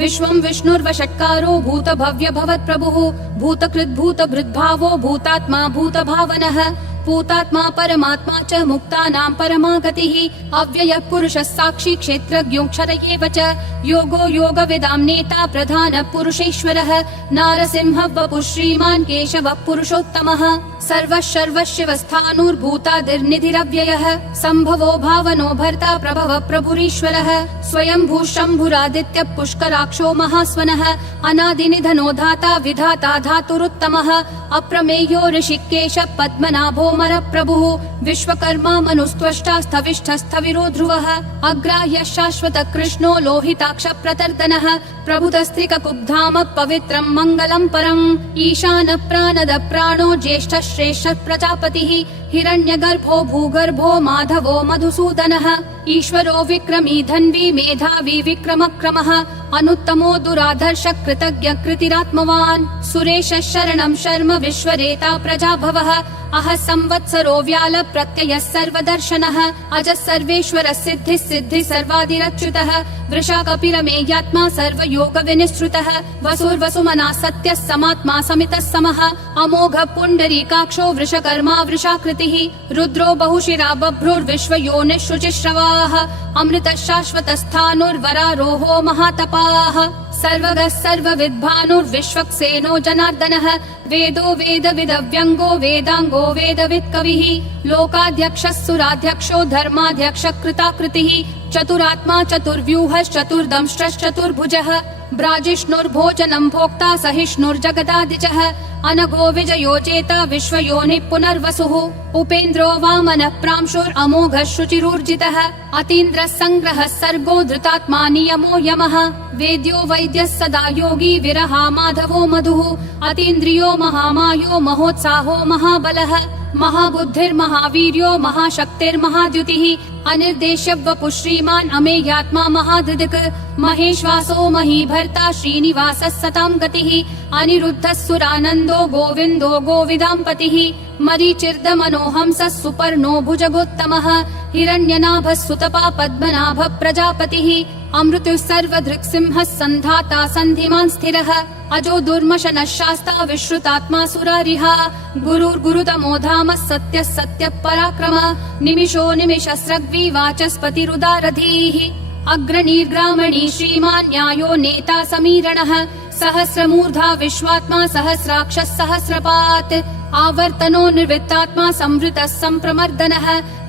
विश्वं विष्णुर्वषट्कारो भूतभव्य भवत्प्रभुः भूतकृद्भूतभृद्भावो भूतात्मा भूतभावनः भूतात्मा परमात्मा च मुक्तानां परमा गतिः अव्ययः पुरुषः साक्षी क्षेत्रज्ञोऽक्षर एव च योगो योगविदां नेता प्रधानः पुरुषेश्वरः नारसिंहः वपुः श्रीमान् केशवः पुरुषोत्तमः सर्वः सर्वशिवस्थाणुर्भूतादिर्निधिरव्ययः सम्भवो भावनो भर्ता प्रभवः प्रभुरीश्वरः स्वयंभू शम्भुरादित्यः पुष्कराक्षो महास्वनः अनादिनिधनो धाता विधाता धातुरुत्तमः अप्रमेयो ऋषिकेशः पद्मनाभो मरप्रभुः विश्वकर्मा मनुस्त्वष्टा स्थविष्ठस्थविरो ध्रुवः अग्राह्यः शाश्वतः कृष्णो लोहिताक्ष प्रतर्दनः प्रभुतस्त्रिककुब्धाम पवित्रं मङ्गलं परम् ईशानः प्राणदः प्राणो ज्येष्ठः श्रेष्ठः प्रजापतिः हिरण्यगर्भो भूगर्भो माधवो मधुसूदनः ईश्वरो विक्रमी धन्वी मेधावी विक्रमक्रमः अनुत्तमो दुराधर्ष कृतज्ञ कृतिरात्मवान् सुरेशः शरणं शर्म विश्वरेता प्रजाभवः अह संवत्सरो व्याल प्रत्ययः सर्वदर्शनः अजः सर्वेश्वरः सिद्धिः सिद्धिः सर्वादिरच्युतः वृषा कपिरमेयात्मा सर्वयोग विनिश्रुतः वसुर्वसुमना सत्यः समात्मा समितः समः अमोघ पुण्डरीकाक्षो वृषकर्मा वृषाकृतिः रुद्रो बहुशिरा बभ्रुर्विश्वयोनिः शुचिश्रवाः अमृतः शाश्वतस्थाणुर्वरारोहो महातपाः सर्वगः सर्वविद्भानुर्विश्वक्सेनो जनार्दनः वेदो वेदविदव्यङ्गो वेदाङ्गो वेदवित् कविः लोकाध्यक्षः सुराध्यक्षो धर्माध्यक्षः कृताकृतिः चतुरात्मा चतुर्व्यूहश्चतुर्दंष्ट्रश्चतुर्भुजः ब्राजिष्णुर्भोजनं भोक्ता सहिष्णुर्जगदादिजः अनघो विजयो चेता विश्वयोनिः पुनर्वसुः उपेन्द्रो वामनः प्रांशुरमोघः शुचिरूर्जितः अतीन्द्रः सङ्ग्रहः सर्गो धृतात्मा नियमो यमः वेद्यो वैद्यः सदा योगी विरहा माधवो मधुः अतीन्द्रियो महामायो महोत्साहो महाबलः महाबुद्धिर्महावीर्यो महाशक्तिर्महाद्युतिः अनिर्देश्य वपुः श्रीमान् अमेयात्मा महाधृदिक् महेश्वासो महीभर्ता श्रीनिवासः सतां गतिः अनिरुद्धः सुरानन्दो गोविन्दो गोविदाम्पतिः मरीचिर्दमनोहंसः सुपर्णो भुजगोत्तमः हिरण्यनाभः सुतपा पद्मनाभः प्रजापतिः अमृतुः सर्वधृक्सिंहः सन्धाता सन्धिमान् स्थिरः अजो दुर्मशनः शास्ता विश्रुतात्मा सुरारिः गुरुर्गुरुतमो धामः सत्यः सत्यः पराक्रमः निमिषो निमिषस्रग्वी वाचस्पतिरुदारधीः अग्रणीर्ग्रामणी श्रीमान् न्यायो नेता समीरणः सहस्रमूर्धा विश्वात्मा सहस्राक्षः सहस्रपात् आवर्तनो निर्वृत्तात्मा संवृतः सम्प्रमर्दनः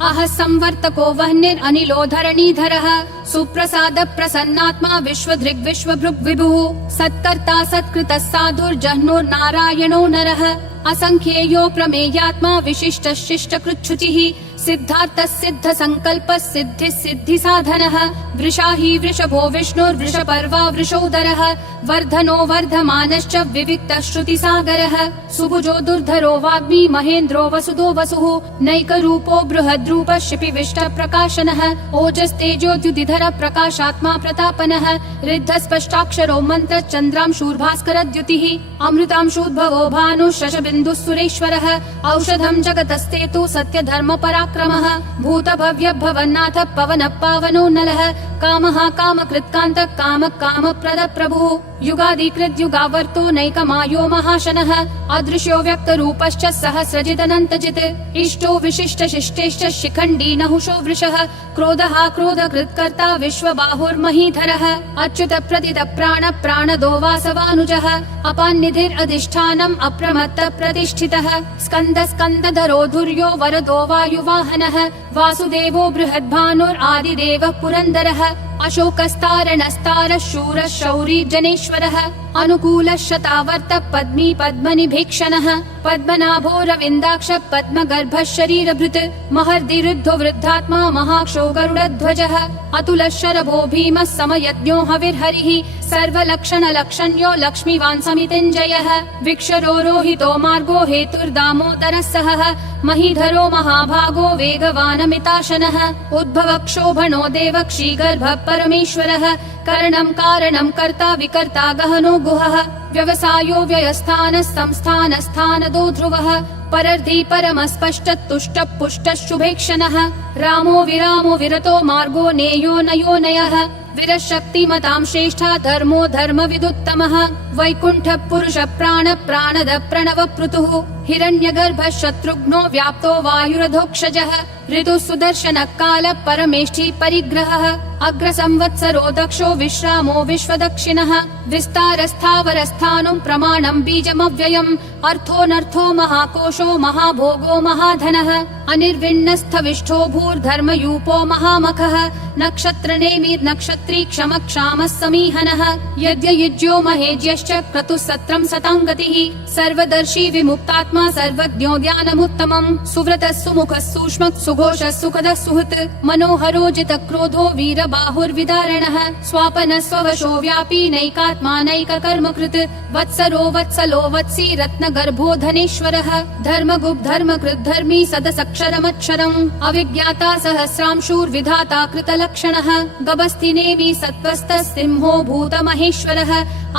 अह संवर्तको वह्निरनिलो धरणीधरः सुप्रसाद प्रसन्नात्मा विश्वधृग् विश्वभृग् विभुः सत्कर्ता सत्कृतः साधुर्जह्नुर्नारायणो नरः असंख्येयो प्रमेयात्मा विशिष्टः शिष्टकृच्छुचिः सिद्धार्थः सिद्ध संकल्पः सिद्धिः सिद्धि साधनः वृषाही वृषभो विष्णुर्वृषपर्वा वृषोदरः वर्धनो वर्धमानश्च विविक्तः श्रुतिसागरः सुभुजो दुर्धरो वाग्मी महेन्द्रो वसुदो वसुः नैकरूपो बृहद्रूपः शिपिविष्ट प्रकाशनः ओजस्तेजोद्युतिधर प्रकाशात्मा प्रतापनः ऋद्धस्पष्टाक्षरो मन्त्र चन्द्रांशूर्भास्करद्युतिः अमृतांशूद्भवो भानुः शशबिन्दुः सुरेश्वरः औषधं जगतस्तेतु सत्यधर्म पराक्रमः भूतभव्य भवन्नाथ पवनः पावनो नलः कामः कामकृत्कान्तः कामः कामप्रदः प्रभुः युगादिकृत् युगावर्तो नैकमायो महाशनः अदृश्यो व्यक्तरूपश्च सहस्रजिदनन्तजित् इष्टो विशिष्ट शिष्टेश्च शिखण्डी नहुषो वृषः क्रोधः क्रोधकृत्कर्ता विश्वबाहुर्महीधरः अच्युत प्रदित प्राण प्राणदो वासवानुजः अपान्निधिरधिष्ठानम् अप्रमत्त प्रतिष्ठितः स्कन्द स्कन्दधरो धुर्यो वरदो वायुवाहनः वासुदेवो बृहद्भानुरादिदेवः पुरन्दरः अशोकस्तारणस्तारः शूरः शौरी जनेश्वरः अनुकूलः शतावर्त पद्मी पद्मनिभीक्षणः पद्मनाभो रविन्दाक्ष पद्मगर्भः शरीरभृत् महर्दिरुद्धो वृद्धात्मा महाक्षो गरुडध्वजः अतुलः शरभो भीमः समयज्ञो हविर्हरिः सर्वलक्षणलक्षण्यो लक्ष्मीवान् समितिञ्जयः विक्षरो रोहितो मार्गो हेतुर्दामोदरः सहः महीधरो महाभागो वेगवानमिताशनः उद्भव क्षोभणो देवक्षीगर्भः परमेश्वरः करणं कारणं कर्ता विकर्ता गहनो गुहः व्यवसायो व्ययस्थानः संस्थानस्थानदो ध्रुवः परर्धि परमस्पष्टतुष्टः पुष्टः शुभेक्षणः रामो विरामो विरतो मार्गो नेयो नयो नयः विरशक्तिमतां श्रेष्ठा धर्मो धर्मविदुत्तमः वैकुण्ठः पुरुषः प्राणद प्रणव पृथुः हिरण्यगर्भः शत्रुघ्नो व्याप्तो वायुरधोक्षजः ऋतुः सुदर्शनः कालः परमेष्ठी परिग्रहः अग्रसंवत्सरो दक्षो विश्रामो विश्वदक्षिणः विस्तारस्थावरस्थानं प्रमाणं बीजमव्ययम् अर्थोऽनर्थो महाकोशो महाभोगो महाधनः अनिर्विण्णस्थविष्ठो भूर्धर्मयूपो महामखः नक्षत्रनेमि नक्षत्री क्षमक्षामः समीहनः यज्ञयुज्यो महेज्यश्च क्रतुः सत्रं सताङ्गतिः सर्वदर्शी विमुक्तात्मा सर्वज्ञो ज्ञानमुत्तमम् सुव्रतः सुमुखः सूक्ष्मः सुघोषः सुखदः सुहृत् मनोहरो जितक्रोधो वीरबाहुर्विदारणः स्वापनः स्ववशो व्यापी नैकात्मा नैककर्मकृत् वत्सरो वत्सलो वत्सी रत्नगर्भो धनेश्वरः धर्मगुप् धर्मकृत् धर्मी सदसक्षरमक्षरम् अविज्ञाता सहस्रांशूर्विधाता कृतलक्षणः गभस्तिनेमि सत्त्वस्तः सिंहो भूतमहेश्वरः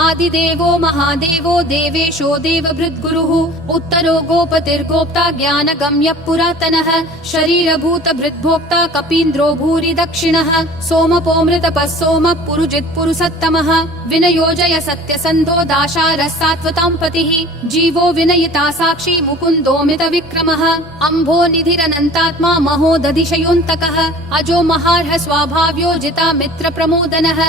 आदिदेवो महादेवो देवेशो देवभृद्गुरुः उत्तरो गोपतिर्गोप्ता ज्ञानगम्यः पुरातनः शरीरभूतभृद्भोक्ता कपीन्द्रो भूरि दक्षिणः सोमपोऽमृतपः सोमः पुरुजित् पुरुषोत्तमः विनयोजय सत्यसन्धो दाशारः सात्वतां पतिः जीवो विनयिता साक्षी मुकुन्दोमित विक्रमः अम्भो निधिरनन्तात्मा महोदधिशयोऽन्तकः अजो महार्ह स्वाभाव्यो जिता मित्र प्रमोदनः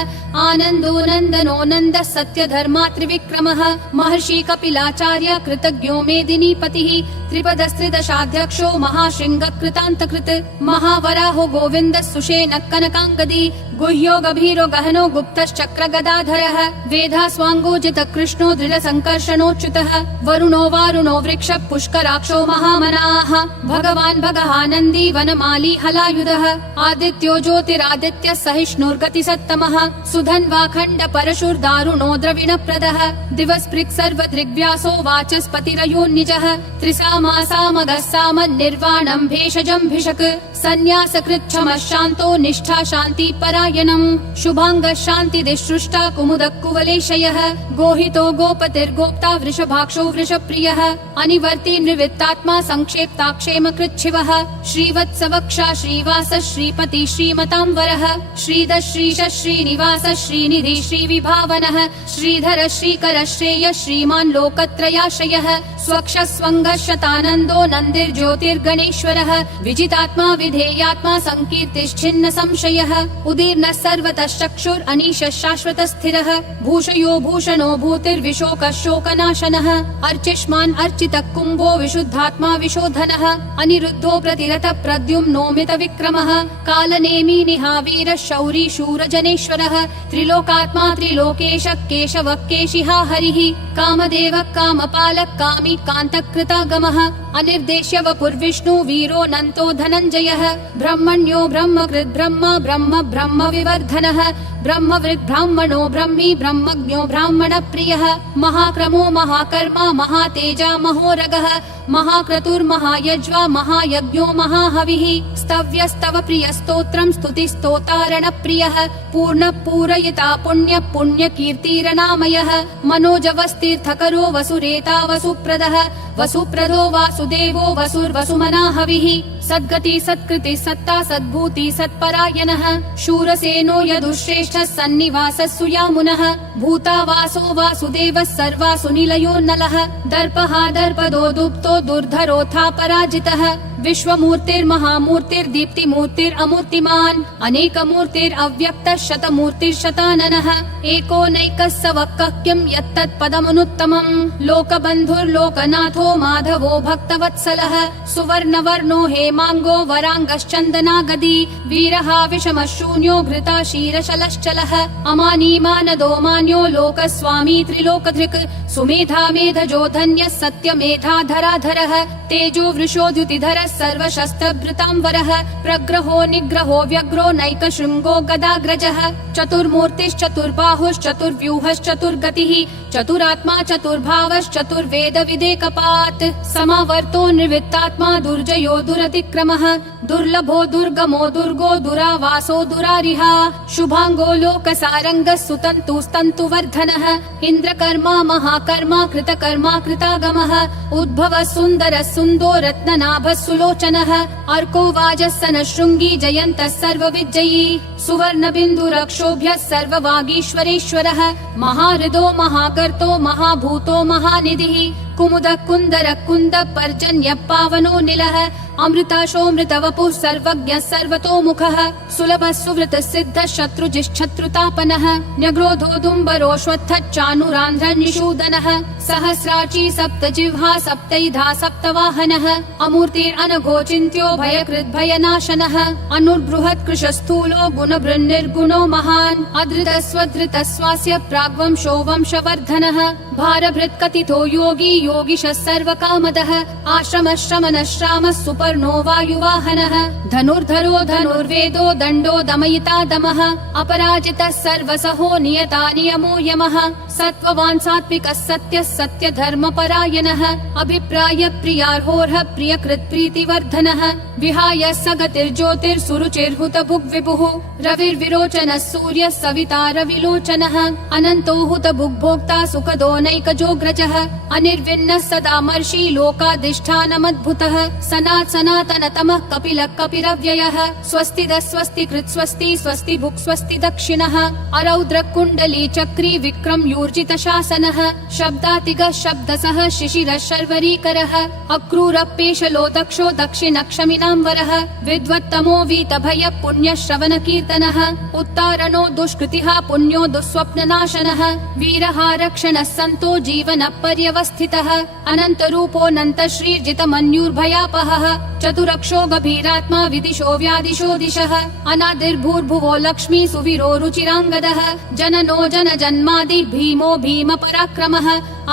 आनन्दो नन्दनो नन्दः सत्यधर्मा त्रिविक्रमः महर्षि कपिलाचार्य कृतज्ञो मेदिनीपतिः त्रिपदस्त्रिदशाध्यक्षो महाशृङ्ग कृतान्तकृत् महावराहो गोविन्दः सुषेणः कनकाङ्गदी गुह्यो गभीरो गहनो गुप्तश्चक्र गदाधरः वेधा स्वाङ्गोजित कृष्णो दृढसङ्कर्षणोच्युतः वरुणो वारुणो वृक्ष पुष्कराक्षो महामनाः भगवान् भगहानन्दी वनमाली हलायुधः आदित्यो ज्योतिरादित्यः सहिष्णुर्गतिसत्तमः सुधन्वाखण्ड परशुर्दारुणो द्रविणप्रदः दिवस्पृक् सर्वदृग्व्यासो वाचस्पतिरयोन्निजः त्रिसामासामगः सामन्निर्वाणं भेषजं भिषक् सन्न्यासकृच्छमः शान्तो निष्ठा शान्ति परायणम् शुभाङ्गः शान्तिदिसृष्टा कुमुदः कुवलेशयः गोहितो गोपतिर्गोप्ता वृषभाक्षो वृषप्रियः अनिवर्ति निवृत्तात्मा संक्षेप्ताक्षेम कृच्छिवः श्रीवत्सवक्षा श्रीवास श्रीपति श्रीमतां वरः श्रीधर श्रीश श्रीनिवास श्रीनिधि श्रीविभावनः श्रीधर श्रीकर श्रेय श्रीमान् लोकत्रयाश्रयः स्वक्ष स्वङ्गः शतानन्दो नन्दिर्ज्योतिर्गणेश्वरः विजितात्मा विधेयात्मा संकीर्तिश्छिन्न संशयः उदीर्णः सर्वतः चक्षुर् अनीशः शाश्वतः स्थिरः भूषयो भूषणो भूतिर्विशोकः शोकनाशनः अर्चिष्मान् अर्चितः कुम्भो विशुद्धात्मा विशोधनः अनिरुद्धो प्रतिरतः प्रद्युम्नोमित विक्रमः कालनेमी निहावीरः शौरी शूरजनेश्वरः त्रिलोकात्मा त्रिलोकेशः केशवः केशिहा हरिः कामदेवः कामपालः कामी कान्तकृतागमः अनिर्देश्य वपुर्विष्णु वीरो नन्तो धनञ्जयः ब्रह्मण्यो ब्रह्मकृत् ब्रह्म ब्रह्म ब्रह्म विवर्धनः ब्रह्मवृद् ब्राह्मणो ब्रह्मी ब्रह्मज्ञो ब्राह्मण प्रियः महाक्रमो महाकर्मा महातेजा महोरगः महाक्रतुर्महायज्वा महायज्ञो महाहविः स्तव्यस्तव प्रियस्तोत्रं स्तुतिस्तोतारण प्रियः पूर्ण पूरयिता पुण्य पुण्य कीर्तिरनामयः मनोजवस्तीर्थकरो वसुरेता वसुप्रदः वसुप्रदो वासुदेवो वसुर्वसुमना हविः सद्गति सत्कृति सत्ता सद्भूति सत्परायणः शूरसेनो यदुश्रेष्ठः सन्निवासः सुयामुनः भूतावासो वासुदेवः सर्वासु निलयो नलः दर्पः दर्पदो दुप्तो दुर्धरोऽथा पराजितः विश्वमूर्तिर्महामूर्तिर्दीप्तिमूर्तिरमूर्तिमान् अनेकमूर्तिरव्यक्तः शतमूर्तिर्शताननः एकोनैकः स वक्कः किं यत्तत्पदमनुत्तमम् लोकबन्धुर्लोकनाथो माधवो भक्तवत्सलः सुवर्णवर्णो हेमाङ्गो वराङ्गश्चन्दनागदी वीरः विषमः शून्यो घृता क्षीरशलश्चलः अमानीमानदो मान्यो लोकस्वामी त्रिलोकधृक् सुमेधा मेधजो धन्यः सत्यमेधाधराधरः तेजो वृषोद्युतिधरः सर्वशस्त्रभृताम्बरः प्रग्रहो निग्रहो व्यग्रो नैकशृङ्गो गदाग्रजः चतुर्मूर्तिश्चतुर्बाहुश्चतुर्व्यूहश्चतुर्गतिः चतुरात्मा चतुर्भावश्चतुर्वेद विदेकपात् समावर्तो निवृत्तात्मा दुर्जयो दुरतिक्रमः दुर्लभो दुर्गमो दुर्गो दुरावासो दुरारिहा शुभाङ्गो लोकसारङ्गः सुतन्तुस्तन्तु सन्तु वर्धनः इन्द्रकर्मा महाकर्मा कृतकर्मा कृतागमः उद्भवः सुन्दरः सुन्दो रत्ननाभः सुलोचनः अर्को वाजस्सनः शृङ्गी जयन्तः सर्वविजयी सुवर्णबिन्दुरक्षोभ्यः सर्ववागीश्वरेश्वरः महाहृदो महाकर्तो महाभूतो महानिधिः कुमुदः कुन्दरः कुन्दः पर्जन्यः पावनो निलः अमृताशोऽमृतवपुः सर्वज्ञः सर्वतोमुखः सुलभः सुवृतः सिद्धः शत्रुजिश्शत्रुतापनः न्यग्रोधोदुम्बरोऽश्वत्थः चाणूरान्ध्रः निषूदनः सहस्राची सप्तजिह्वा सप्तैधा सप्तवाहनः अमूर्तिरनघोचिन्त्यो भयकृद्भयनाशनः अनुर्बृहत् कृशस्थूलो गुणभृन्निर्गुणो महान् अधृतः स्वधृतः स्वास्य प्राग्वंशो वंशवर्धनः भारभृत्कथितो योगी योगिशः सर्वकामदः आश्रमः श्रमणः श्रामः सुपर्णो वायुवाहनः धनुर्धरो धनुर्वेदो दण्डो दमयिता दमः अपराजितः सर्वसहो नियता नियमो यमः सत्त्ववान् सात्विकः सत्यः सत्यधर्मपरायणः अभिप्राय प्रियार्होर्ह प्रियकृत् प्रीतिवर्धनः विहाय सगतिर्ज्योतिर्सुरुचिर्हुतभुग्विभुः रविर्विरोचनः सूर्यः सविता रविलोचनः अनन्तो हुतभुग्भोक्ता सुखदो नैकजोग्रजः अनिर्विण्णः सदामर्षि लोकाधिष्ठानमद्भुतः सनातनतमः कपिलः कपिरव्ययः स्वस्तिदः स्वस्तिकृत् स्वस्ति स्वस्ति भुक् स्वस्ति दक्षिणः अरौद्रः कुण्डली चक्री विक्रम यूर्जित शासनः शब्दातिगः शब्दसः शिशिरः शर्वरीकरः अक्रूरः पेशलो दक्षो दक्षिणक्षमिनाम्बरः विद्वत्तमो वीतभयः पुण्यश्रवण कीर्तनः उत्तारणो दुष्कृतिः पुण्यो दुःस्वप्ननाशनः वीरः रक्षणः सन्तो जीवनः पर्यवस्थितः अनन्तरूपोऽनन्त श्रीर्जितमन्युर्भयापहः चतुरक्षो गभीरात्मा विदिशो व्यादिशो दिशः अनादिर्भूर्भुवो लक्ष्मी सुवीरो रुचिराङ्गदः जननो जनजन्मादि भीमो भीम पराक्रमः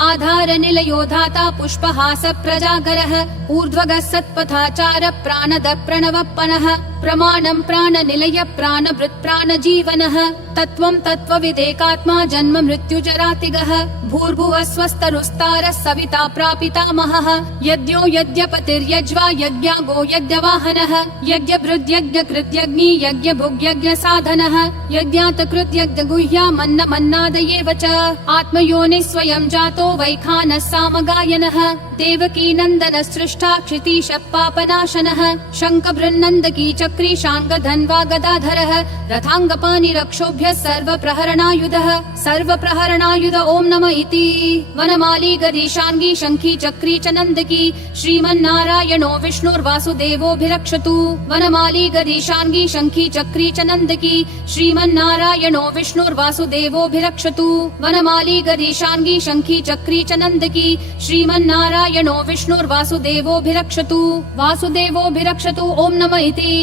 आधार निलयो धाता पुष्पहास प्रजागरः ऊर्ध्वगः सत्पथाचार प्राणद प्रणवप्पनः प्रमाणं प्राणनिलय प्राणभृत् प्राणजीवनः तत्त्वं तत्त्वविदेकात्मा जन्म मृत्युजरातिगः भूर्भुवः स्वस्तरुस्तारः सविता प्रापितामहः यज्ञो यज्ञपतिर्यज्वा यज्ञागो यज्ञवाहनः यज्ञभृद्यज्ञकृत्यग्नि यज्ञभुग्यज्ञसाधनः यज्ञातकृत्यज्ञगुह्यामन्नमन्नादयेव च आत्मयोनिः स्वयं जातो वैखानः सामगायनः देवकी नन्दनः सृष्टा क्षितीशः पापनाशनः शङ्खबृन्नन्दकी चक्री शाङ्गधन्वा गदाधरः रथाङ्गपाणिरक्षोभ्यः सर्वप्रहरणायुध ॐ नमः इति वनमाली गदीशाङ्गी शङ्खी चक्री च नन्दकी श्रीमन्नारायणो विष्णुर्वासुदेवोऽभिरक्षतु वनमाली गदीशाङ्गी शङ्खी चक्री च नन्दकी श्रीमन्नारायणो विष्णुर्वासुदेवोऽभिरक्षतु वनमाली गदीशाङ्गी शङ्खी चक्री च नन्दकी श्रीमन्नारायणो विष्णुर्वासुदेवोऽभिरक्षतु वासुदेवोऽभिरक्षतु ॐ नमः इति